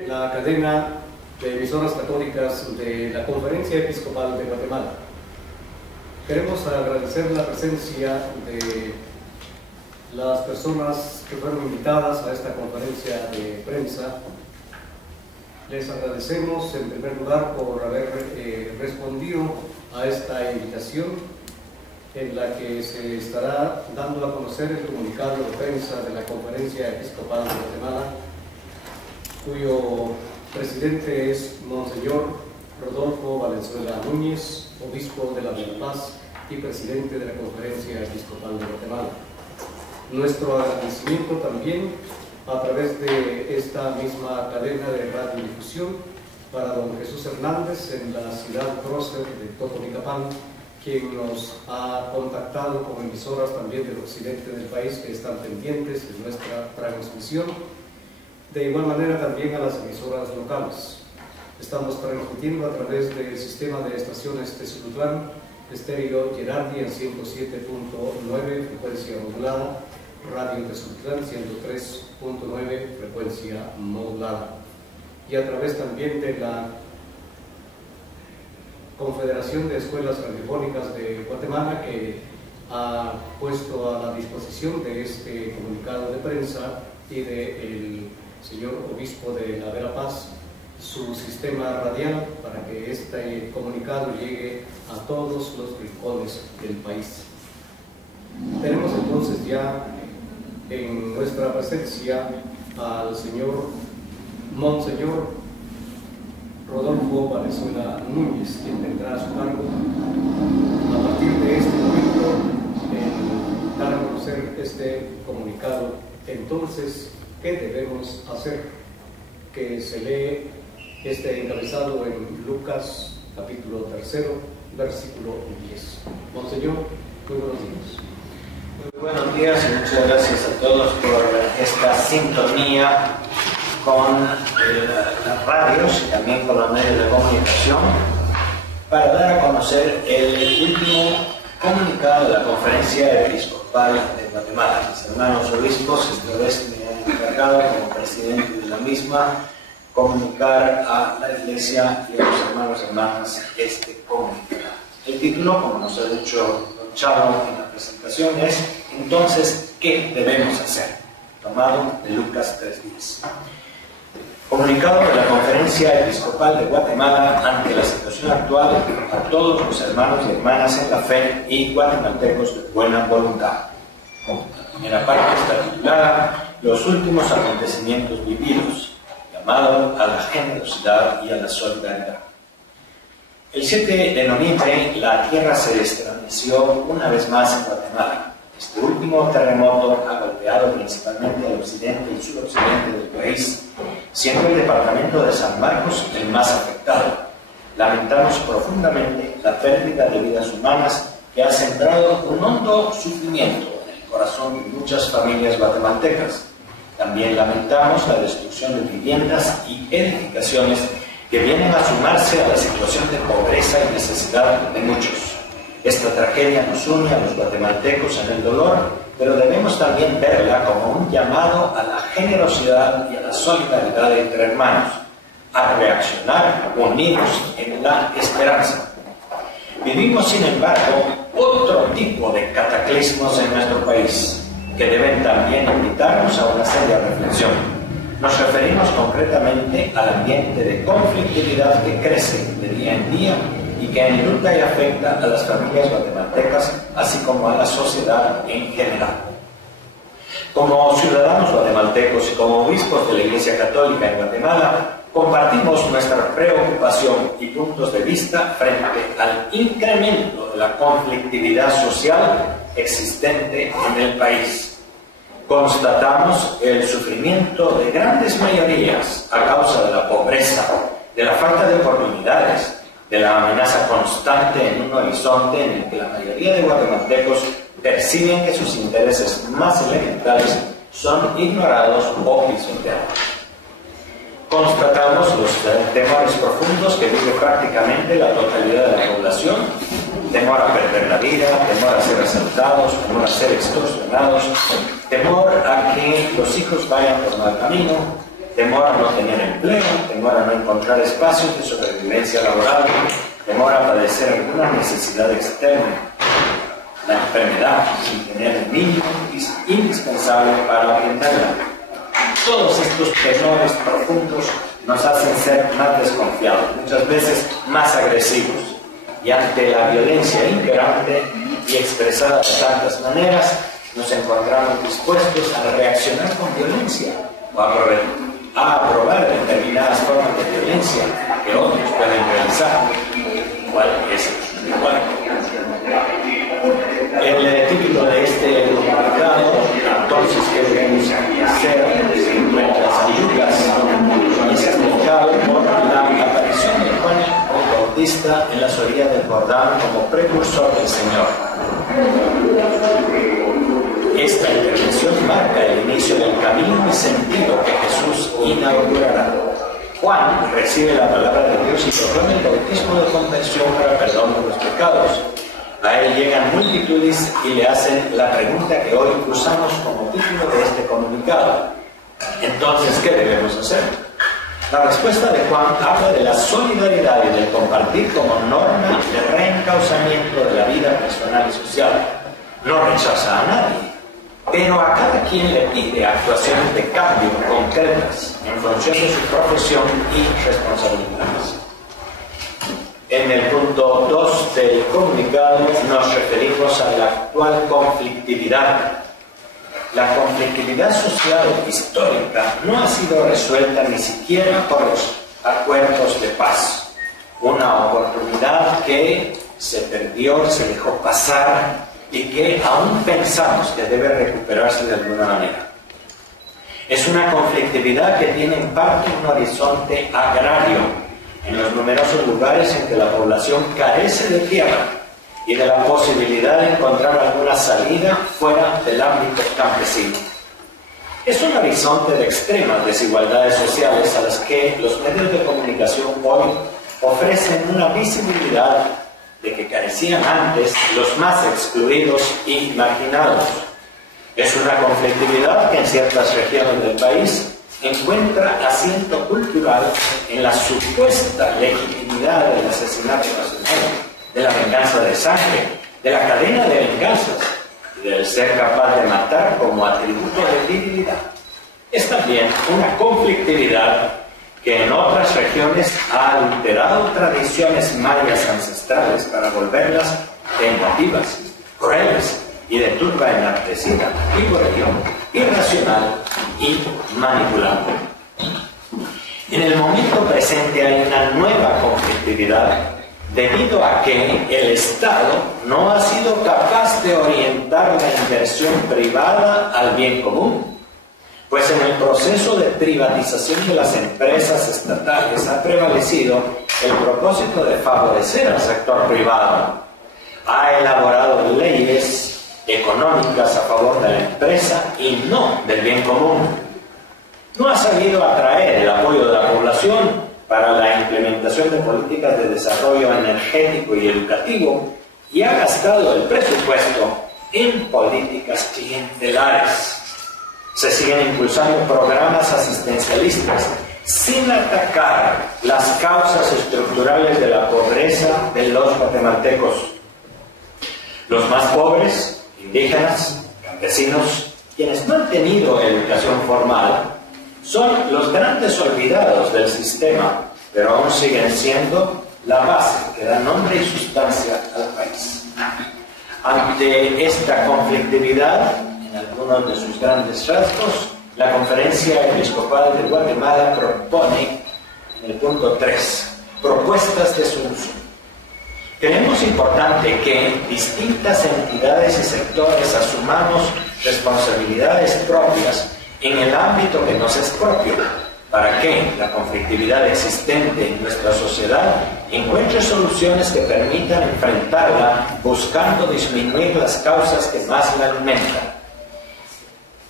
La cadena de emisoras católicas de la Conferencia Episcopal de Guatemala. Queremos agradecer la presencia de las personas que fueron invitadas a esta conferencia de prensa. Les agradecemos en primer lugar por haber respondido a esta invitación en la que se estará dando a conocer el comunicado de prensa de la Conferencia Episcopal de Guatemala, cuyo presidente es Monseñor Rodolfo Valenzuela Núñez, obispo de la Verapaz y presidente de la Conferencia Episcopal de Guatemala. Nuestro agradecimiento también a través de esta misma cadena de radiodifusión para don Jesús Hernández en la ciudad prócer de Totonicapán, quien nos ha contactado con emisoras también del occidente del país que están pendientes de nuestra transmisión. De igual manera también a las emisoras locales. Estamos transmitiendo a través del sistema de estaciones Tezulutlán, Estéreo Gerardi en 107.9 frecuencia modulada, Radio Tezulutlán 103.9 frecuencia modulada, y a través también de la Confederación de Escuelas Radiofónicas de Guatemala, que ha puesto a la disposición de este comunicado de prensa y del señor obispo de la Verapaz su sistema radial para que este comunicado llegue a todos los rincones del país. Tenemos entonces ya en nuestra presencia al señor Monseñor Rodolfo Valenzuela Núñez, quien tendrá a su cargo a partir de este momento en dar a conocer este comunicado. Entonces, ¿qué debemos hacer? Que se lee este encabezado en Lucas capítulo 3, versículo 10. Monseñor, muy buenos días. Muy buenos días y muchas gracias a todos por esta sintonía con las radios y también con los medios de comunicación para dar a conocer el último comunicado de la Conferencia Episcopal de Guatemala. Mis hermanos obispos esta vez me han encargado como presidente de la misma comunicar a la Iglesia y a los hermanos y hermanas este comunicado. El título, como nos ha dicho don Chavo en la presentación, es entonces, ¿qué debemos hacer? Tomado de Lucas 3:10. Comunicado de la Conferencia Episcopal de Guatemala ante la situación actual a todos los hermanos y hermanas en la fe y guatemaltecos de buena voluntad. La primera parte está titulada Los últimos acontecimientos vividos, llamado a la generosidad y a la solidaridad. El 7 de noviembre la tierra se estremeció una vez más en Guatemala. Este último terremoto ha golpeado principalmente al occidente y suroccidente del país, siendo el departamento de San Marcos el más afectado. Lamentamos profundamente la pérdida de vidas humanas que ha sembrado un hondo sufrimiento en el corazón de muchas familias guatemaltecas. También lamentamos la destrucción de viviendas y edificaciones que vienen a sumarse a la situación de pobreza y necesidad de muchos. Esta tragedia nos une a los guatemaltecos en el dolor, pero debemos también verla como un llamado a la generosidad y a la solidaridad entre hermanos, a reaccionar unidos en la esperanza. Vivimos, sin embargo, otro tipo de cataclismos en nuestro país, que deben también invitarnos a una seria reflexión. Nos referimos concretamente al ambiente de conflictividad que crece de día en día y que enluta y afecta a las familias guatemaltecas, así como a la sociedad en general. Como ciudadanos guatemaltecos y como obispos de la Iglesia Católica en Guatemala, compartimos nuestra preocupación y puntos de vista frente al incremento de la conflictividad social existente en el país. Constatamos el sufrimiento de grandes mayorías a causa de la pobreza, de la falta de oportunidades, de la amenaza constante en un horizonte en el que la mayoría de guatemaltecos perciben que sus intereses más elementales son ignorados o pisoteados. Constatamos los temores profundos que vive prácticamente la totalidad de la población: temor a perder la vida, temor a ser asaltados, temor a ser extorsionados, temor a que los hijos vayan por mal camino, temor a no tener empleo, temor a no encontrar espacios de sobrevivencia laboral, temor a padecer alguna necesidad externa, la enfermedad sin tener el mínimo indispensable para atenderla. Todos estos temores profundos nos hacen ser más desconfiados, muchas veces más agresivos, y ante la violencia imperante y expresada de tantas maneras, nos encontramos dispuestos a reaccionar con violencia o a aprobar determinadas formas de violencia que otros pueden realizar. ¿Cuál es el cual? El título de este comunicado, entonces, ¿qué debemos hacer? Se encuentra en San Lucas y es explicado por la aparición de Juan el Bautista en las orillas del Jordán como precursor del Señor. Esta intervención marca el inicio del camino y sentido que Jesús inaugurará. Juan recibe la palabra de Dios y proclama el bautismo de conversión para perdón de los pecados. A él llegan multitudes y le hacen la pregunta que hoy usamos como título de este comunicado. Entonces, ¿qué debemos hacer? La respuesta de Juan habla de la solidaridad y del compartir como norma de reencauzamiento de la vida personal y social. No rechaza a nadie, pero a cada quien le pide actuaciones de cambio concretas en función de su profesión y responsabilidades. En el punto 2 del comunicado nos referimos a la actual conflictividad. La conflictividad social histórica no ha sido resuelta ni siquiera por los acuerdos de paz. Una oportunidad que se perdió, se dejó pasar y que aún pensamos que debe recuperarse de alguna manera. Es una conflictividad que tiene en parte un horizonte agrario, en los numerosos lugares en que la población carece de tierra y de la posibilidad de encontrar alguna salida fuera del ámbito campesino. Es un horizonte de extremas desigualdades sociales a las que los medios de comunicación hoy ofrecen una visibilidad de que carecían antes los más excluidos y marginados. Es una conflictividad que en ciertas regiones del país encuentra asiento cultural en la supuesta legitimidad del asesinato nacional, de la venganza de sangre, de la cadena de venganzas y del ser capaz de matar como atributo de virilidad. Es también una conflictividad que en otras regiones ha alterado tradiciones mayas ancestrales para volverlas vengativas, crueles y de turba enardecida, irracional y manipulable. En el momento presente hay una nueva conflictividad debido a que el Estado no ha sido capaz de orientar la inversión privada al bien común, pues en el proceso de privatización de las empresas estatales ha prevalecido el propósito de favorecer al sector privado. Ha elaborado leyes económicas a favor de la empresa y no del bien común. No ha sabido atraer el apoyo de la población para la implementación de políticas de desarrollo energético y educativo y ha gastado el presupuesto en políticas clientelares. Se siguen impulsando programas asistencialistas sin atacar las causas estructurales de la pobreza de los guatemaltecos. Los más pobres, indígenas, campesinos, quienes no han tenido educación formal, son los grandes olvidados del sistema, pero aún siguen siendo la base que da nombre y sustancia al país. Ante esta conflictividad, en algunos de sus grandes rasgos, la Conferencia Episcopal de Guatemala propone, en el punto 3, propuestas de solución. Creemos importante que distintas entidades y sectores asumamos responsabilidades propias en el ámbito que nos es propio, para que la conflictividad existente en nuestra sociedad encuentre soluciones que permitan enfrentarla buscando disminuir las causas que más la alimentan.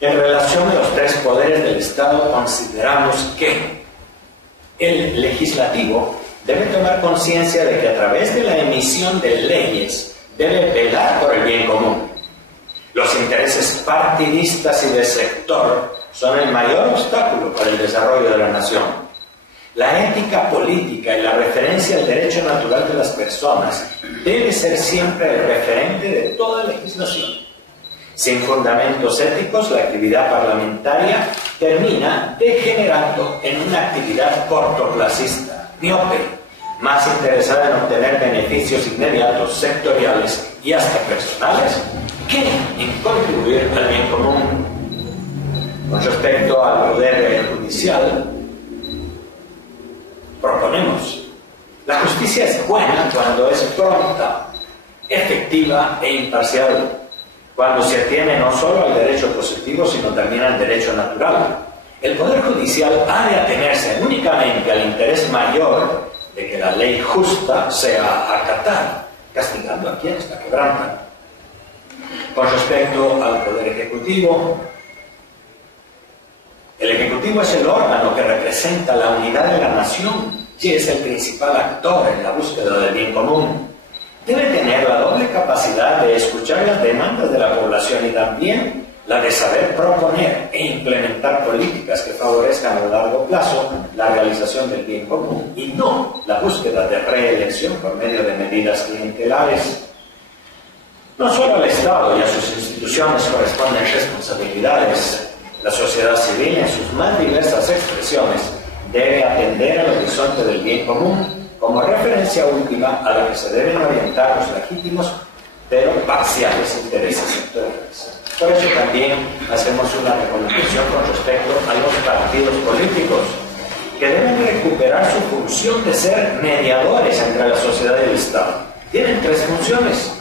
En relación a los tres poderes del Estado, consideramos que el legislativo debe tomar conciencia de que a través de la emisión de leyes debe velar por el bien común. Los intereses partidistas y de sector son el mayor obstáculo para el desarrollo de la nación. La ética política y la referencia al derecho natural de las personas debe ser siempre el referente de toda legislación. Sin fundamentos éticos, la actividad parlamentaria termina degenerando en una actividad cortoplacista, miope, más interesada en obtener beneficios inmediatos, sectoriales y hasta personales, que en contribuir al bien común. Con respecto al poder judicial, proponemos: la justicia es buena cuando es pronta, efectiva e imparcial, cuando se atiene no solo al derecho positivo, sino también al derecho natural. El Poder Judicial ha de atenerse únicamente al interés mayor de que la ley justa sea acatada, castigando a quienes la quebrantan. Con respecto al Poder Ejecutivo, el Ejecutivo es el órgano que representa la unidad de la nación y es el principal actor en la búsqueda del bien común. Debe tener la doble capacidad de escuchar las demandas de la población y también la de saber proponer e implementar políticas que favorezcan a largo plazo la realización del bien común y no la búsqueda de reelección por medio de medidas clientelares. No solo al Estado y a sus instituciones corresponden responsabilidades. La sociedad civil, en sus más diversas expresiones, debe atender al horizonte del bien común como referencia última a la que se deben orientar los legítimos pero parciales intereses sectoriales. Por eso también hacemos una recomendación con respecto a los partidos políticos, que deben recuperar su función de ser mediadores entre la sociedad y el Estado. Tienen tres funciones: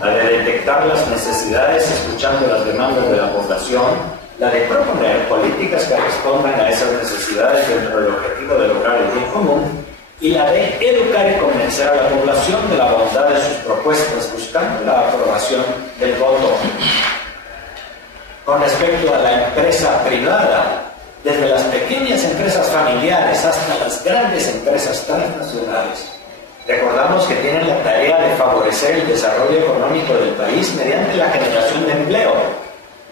la de detectar las necesidades escuchando las demandas de la población, la de proponer políticas que respondan a esas necesidades dentro del objetivo de lograr el bien común, y la de educar y convencer a la población de la bondad de sus propuestas, buscando la aprobación del voto. Con respecto a la empresa privada, desde las pequeñas empresas familiares hasta las grandes empresas transnacionales, recordamos que tienen la tarea de favorecer el desarrollo económico del país mediante la generación de empleo.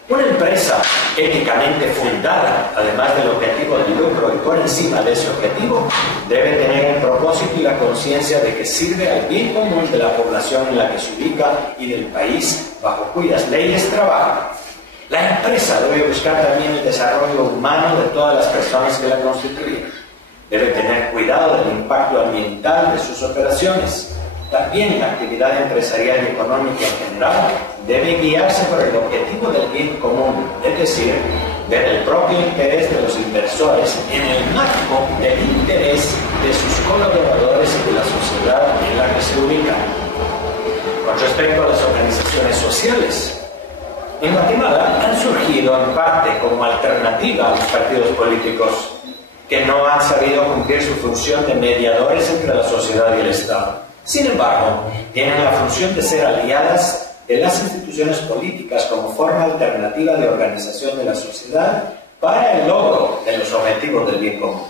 Una empresa éticamente fundada, además del objetivo del lucro y por encima de ese objetivo, debe tener el propósito y la conciencia de que sirve al bien común de la población en la que se ubica y del país bajo cuyas leyes trabaja. La empresa debe buscar también el desarrollo humano de todas las personas que la constituyen. Debe tener cuidado del impacto ambiental de sus operaciones. También la actividad empresarial y económica en general debe guiarse por el objetivo del bien común, es decir, ver el propio interés de los inversores en el marco del interés de sus colaboradores y de la sociedad en la que se ubican. Con respecto a las organizaciones sociales, en Guatemala han surgido en parte como alternativa a los partidos políticos que no han sabido cumplir su función de mediadores entre la sociedad y el Estado. Sin embargo, tienen la función de ser aliadas de las instituciones políticas como forma alternativa de organización de la sociedad para el logro de los objetivos del bien común.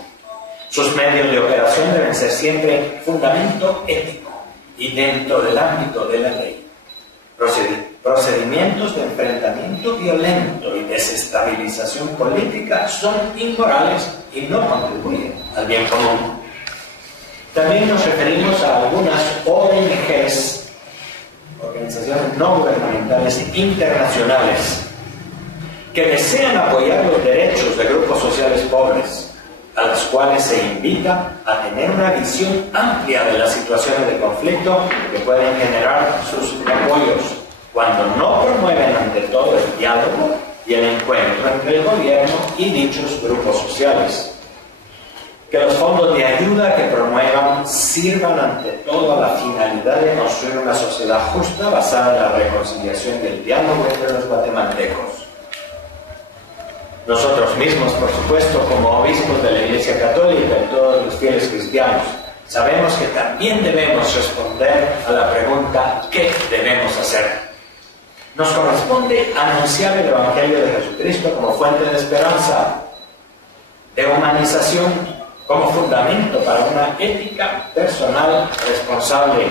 Sus medios de operación deben ser siempre fundamento ético y dentro del ámbito de la ley. Procedimientos de enfrentamiento violento y desestabilización política son inmorales y no contribuyen al bien común. También nos referimos a algunas ONGs, organizaciones no gubernamentales internacionales, que desean apoyar los derechos de grupos sociales pobres, a las cuales se invita a tener una visión amplia de las situaciones de conflicto que pueden generar sus apoyos, cuando no promueven ante todo el diálogo y el encuentro entre el gobierno y dichos grupos sociales. Que los fondos de ayuda que promuevan sirvan ante todo a la finalidad de construir una sociedad justa basada en la reconciliación y el diálogo entre los guatemaltecos. Nosotros mismos, por supuesto, como obispos de la Iglesia Católica y todos los fieles cristianos, sabemos que también debemos responder a la pregunta ¿qué debemos hacer? Nos corresponde anunciar el Evangelio de Jesucristo como fuente de esperanza, de humanización, como fundamento para una ética personal responsable.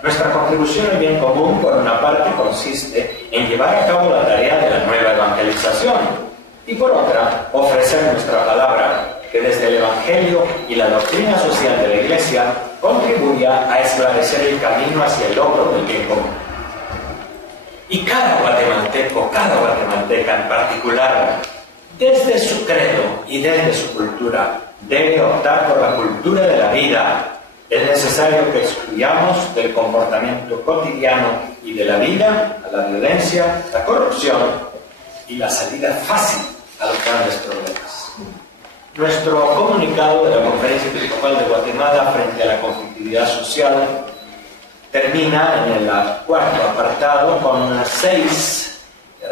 Nuestra contribución al bien común, por una parte, consiste en llevar a cabo la tarea de la nueva evangelización, y por otra, ofrecer nuestra palabra, que desde el Evangelio y la doctrina social de la Iglesia contribuya a esclarecer el camino hacia el logro del bien común. Y cada guatemalteco, cada guatemalteca en particular, desde su credo y desde su cultura, debe optar por la cultura de la vida. Es necesario que excluyamos del comportamiento cotidiano y de la vida a la violencia, la corrupción y la salida fácil a los grandes problemas. Nuestro comunicado de la Conferencia Episcopal de Guatemala frente a la conflictividad social termina en el cuarto apartado con 6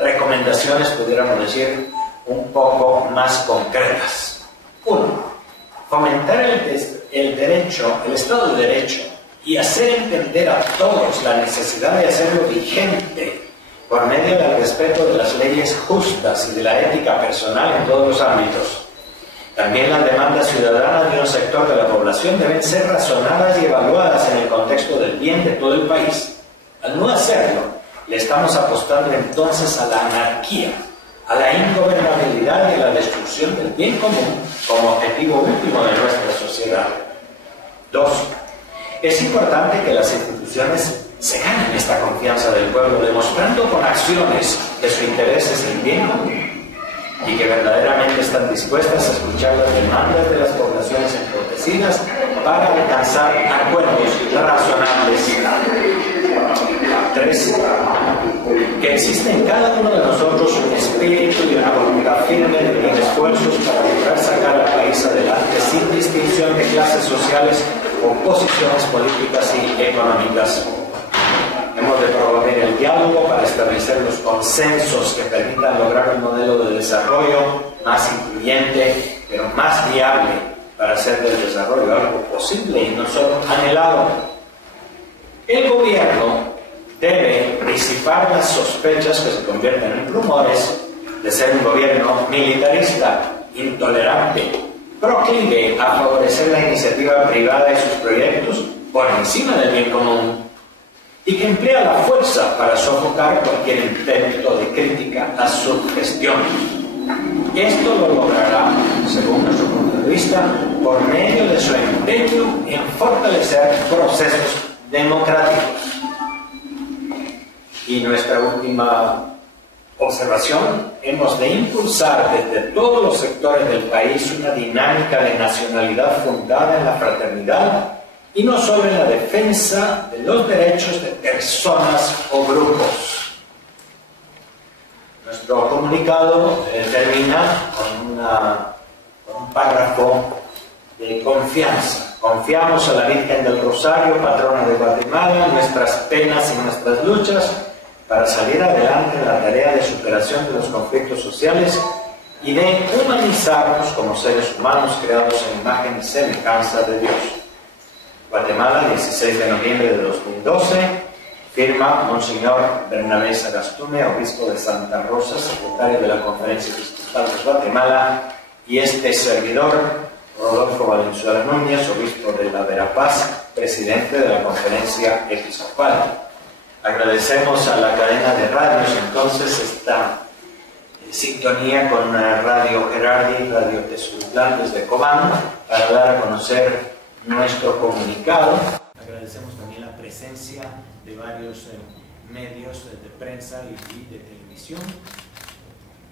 recomendaciones, pudiéramos decir, un poco más concretas. 1. Fomentar el derecho, el Estado de Derecho, y hacer entender a todos la necesidad de hacerlo vigente por medio del respeto de las leyes justas y de la ética personal en todos los ámbitos. También las demandas ciudadanas de un sector de la población deben ser razonadas y evaluadas en el contexto del bien de todo el país. Al no hacerlo, le estamos apostando entonces a la anarquía, a la ingobernabilidad y a la destrucción del bien común como objetivo último de nuestra sociedad. 2. Es importante que las instituciones se ganen esta confianza del pueblo, demostrando con acciones que su interés es el bien común y que verdaderamente están dispuestas a escuchar las demandas de las poblaciones empobrecidas para alcanzar acuerdos razonables. 3. Que existe en cada uno de nosotros un espíritu y una voluntad firme de unir esfuerzos para lograr sacar al país adelante sin distinción de clases sociales o posiciones políticas y económicas. Hemos de promover el diálogo para establecer los consensos que permitan lograr un modelo de desarrollo más incluyente, pero más viable para hacer del desarrollo algo posible y no solo anhelado. El gobierno debe disipar las sospechas que se convierten en rumores de ser un gobierno militarista, intolerante, proclive a favorecer la iniciativa privada y sus proyectos por encima del bien común, y que emplea la fuerza para sofocar cualquier intento de crítica a su gestión. Esto lo logrará, según nuestro punto de vista, por medio de su empeño en fortalecer procesos democráticos. Y nuestra última observación, hemos de impulsar desde todos los sectores del país una dinámica de nacionalidad fundada en la fraternidad y no solo en la defensa de los derechos de personas o grupos. Nuestro comunicado termina con un párrafo de confianza. Confiamos a la Virgen del Rosario, patrona de Guatemala, nuestras penas y nuestras luchas para salir adelante en la tarea de superación de los conflictos sociales y de humanizarnos como seres humanos creados en imagen y semejanza de Dios. Guatemala, 16 de noviembre de 2012, firma Monseñor Bernabé Sagastume, obispo de Santa Rosa, secretario de la Conferencia Episcopal de Guatemala, y este servidor, Rodolfo Valenzuela Núñez, obispo de la Verapaz, presidente de la Conferencia Episcopal. Agradecemos a la cadena de radios entonces esta sintonía con Radio Gerardi, Radio Tezutlán desde Cobán, para dar a conocer nuestro comunicado. Agradecemos también la presencia de varios medios de prensa y de televisión.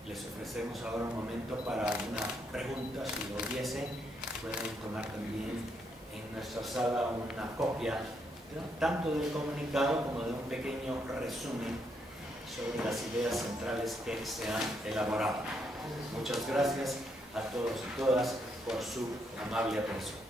Les ofrecemos ahora un momento para alguna pregunta, si lo hubiese. Pueden tomar también en nuestra sala una copia tanto del comunicado como de un pequeño resumen sobre las ideas centrales que se han elaborado. Muchas gracias a todos y todas por su amable atención.